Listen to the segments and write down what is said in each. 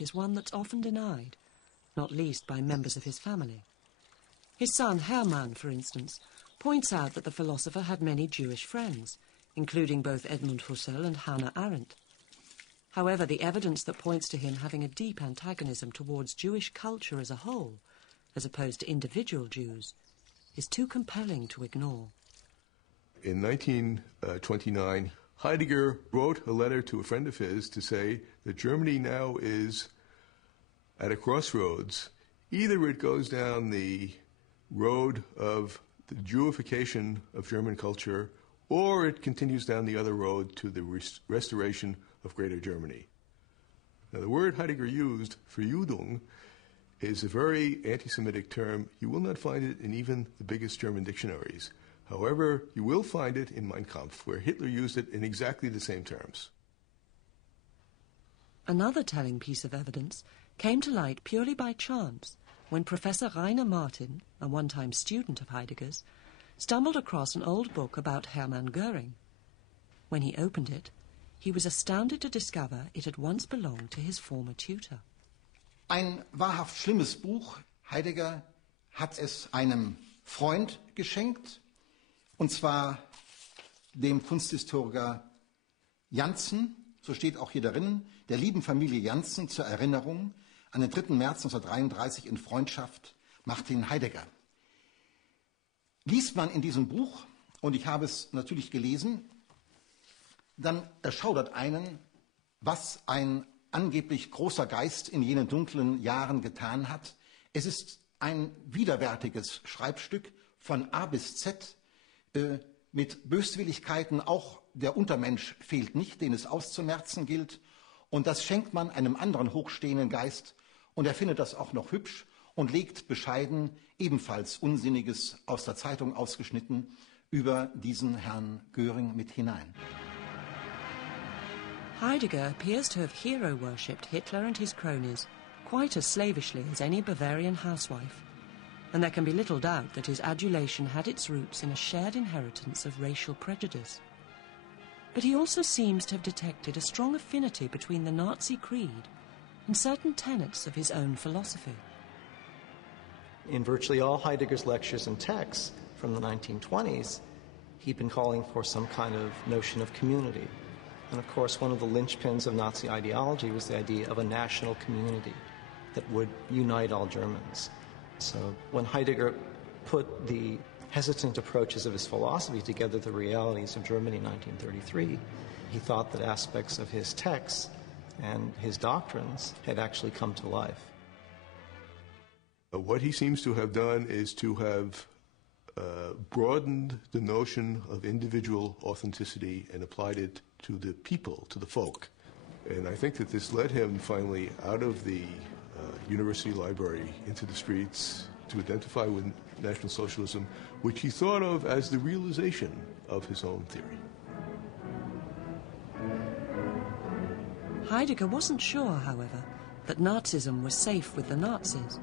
is one that's often denied, not least by members of his family. His son Hermann, for instance, points out that the philosopher had many Jewish friends, including both Edmund Husserl and Hannah Arendt. However, the evidence that points to him having a deep antagonism towards Jewish culture as a whole, as opposed to individual Jews, is too compelling to ignore. In 1929, Heidegger wrote a letter to a friend of his to say that Germany now is at a crossroads. Either it goes down the road of the Jewification of German culture, or it continues down the other road to the restoration of Greater Germany. Now, the word Heidegger used for Judung is a very anti-Semitic term. You will not find it in even the biggest German dictionaries. However, you will find it in Mein Kampf, where Hitler used it in exactly the same terms. Another telling piece of evidence came to light purely by chance when Professor Rainer Martin, a one-time student of Heidegger's, stumbled across an old book about Hermann Göring. When he opened it, he was astounded to discover it had once belonged to his former tutor. Ein wahrhaft schlimmes Buch. Heidegger hat es einem Freund geschenkt, und zwar dem Kunsthistoriker Janssen, so steht auch hier darin, der lieben Familie Janssen zur Erinnerung an den 3. März 1933 in Freundschaft Martin Heidegger. Liest man in diesem Buch, und ich habe es natürlich gelesen, dann erschaudert einen, was ein angeblich großer Geist in jenen dunklen Jahren getan hat. Es ist ein widerwärtiges Schreibstück von A bis Z, mit Böswilligkeiten. Auch der Untermensch fehlt nicht, den es auszumerzen gilt. Und das schenkt man einem anderen hochstehenden Geist. Und er findet das auch noch hübsch und legt bescheiden ebenfalls Unsinniges aus der Zeitung ausgeschnitten über diesen Herrn Göring mit hinein. Heidegger appears to have hero-worshipped Hitler and his cronies quite as slavishly as any Bavarian housewife, and there can be little doubt that his adulation had its roots in a shared inheritance of racial prejudice. But he also seems to have detected a strong affinity between the Nazi creed and certain tenets of his own philosophy. In virtually all Heidegger's lectures and texts from the 1920s, he'd been calling for some kind of notion of community. And of course, one of the linchpins of Nazi ideology was the idea of a national community that would unite all Germans. So when Heidegger put the hesitant approaches of his philosophy together with the realities of Germany in 1933, he thought that aspects of his texts and his doctrines had actually come to life. What he seems to have done is to have broadened the notion of individual authenticity and applied it to the people, to the folk. And I think that this led him finally out of the university library into the streets to identify with National Socialism, which he thought of as the realization of his own theory. Heidegger wasn't sure, however, that Nazism was safe with the Nazis.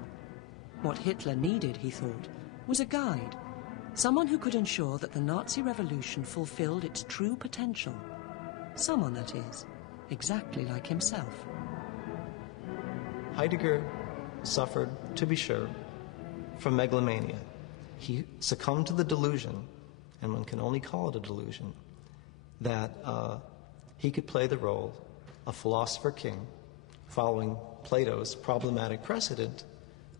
What Hitler needed, he thought, was a guide, someone who could ensure that the Nazi revolution fulfilled its true potential. Someone, that is, exactly like himself. Heidegger suffered, to be sure, from megalomania. He succumbed to the delusion, and one can only call it a delusion, that he could play the role of philosopher king following Plato's problematic precedent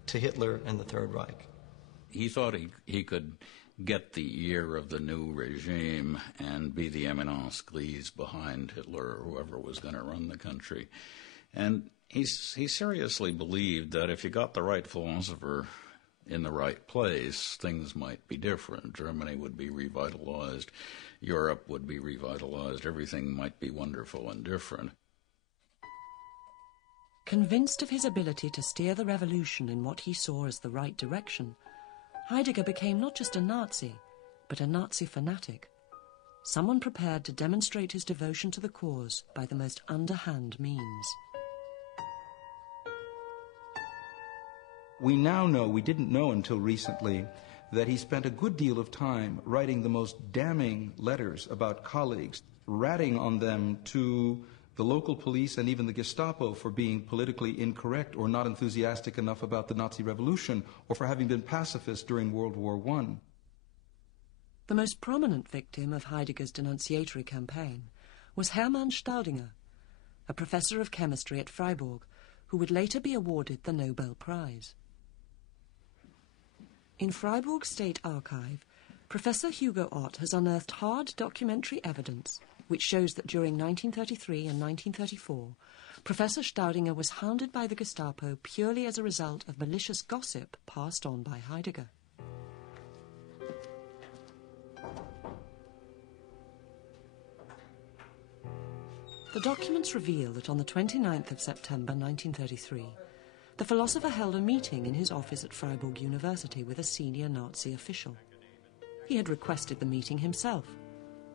to Hitler and the Third Reich. He thought he could get the ear of the new regime and be the eminence grise behind Hitler or whoever was going to run the country. And he seriously believed that if you got the right philosopher in the right place, things might be different. Germany would be revitalized, Europe would be revitalized, everything might be wonderful and different. Convinced of his ability to steer the revolution in what he saw as the right direction, Heidegger became not just a Nazi, but a Nazi fanatic, someone prepared to demonstrate his devotion to the cause by the most underhand means. We now know, we didn't know until recently, that he spent a good deal of time writing the most damning letters about colleagues, ratting on them to the local police and even the Gestapo for being politically incorrect or not enthusiastic enough about the Nazi revolution or for having been pacifists during World War I. The most prominent victim of Heidegger's denunciatory campaign was Hermann Staudinger, a professor of chemistry at Freiburg, who would later be awarded the Nobel Prize. In Freiburg State Archive, Professor Hugo Ott has unearthed hard documentary evidence which shows that during 1933 and 1934, Professor Staudinger was hounded by the Gestapo purely as a result of malicious gossip passed on by Heidegger. The documents reveal that on the 29th of September 1933, the philosopher held a meeting in his office at Freiburg University with a senior Nazi official. He had requested the meeting himself,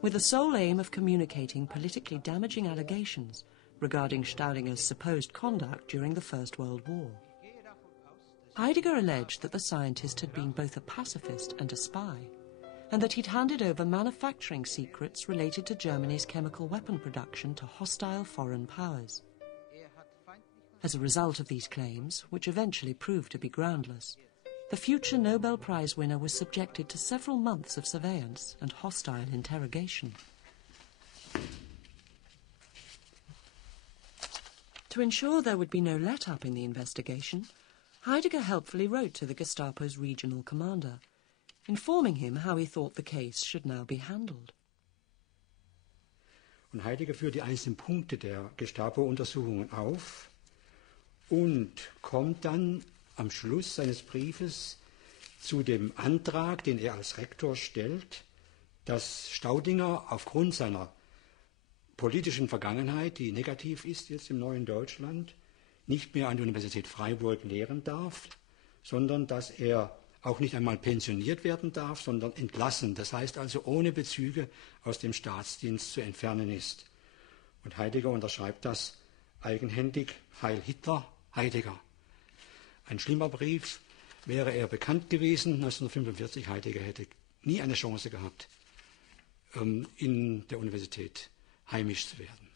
with the sole aim of communicating politically damaging allegations regarding Staudinger's supposed conduct during the First World War. Heidegger alleged that the scientist had been both a pacifist and a spy, and that he'd handed over manufacturing secrets related to Germany's chemical weapon production to hostile foreign powers. As a result of these claims, which eventually proved to be groundless, the future Nobel Prize winner was subjected to several months of surveillance and hostile interrogation. To ensure there would be no let-up in the investigation, Heidegger helpfully wrote to the Gestapo's regional commander, informing him how he thought the case should now be handled. Und Heidegger führt die einzelnen Punkte der Gestapo-Untersuchungen auf und kommt dann am Schluss seines Briefes zu dem Antrag, den er als Rektor stellt, dass Staudinger aufgrund seiner politischen Vergangenheit, die negativ ist jetzt im neuen Deutschland, nicht mehr an der Universität Freiburg lehren darf, sondern dass er auch nicht einmal pensioniert werden darf, sondern entlassen, das heißt also ohne Bezüge aus dem Staatsdienst zu entfernen ist. Und Heidegger unterschreibt das eigenhändig, Heil Hitler, Heidegger. Ein schlimmer Brief, wäre er bekannt gewesen, 1945, Heidegger hätte nie eine Chance gehabt, in der Universität heimisch zu werden.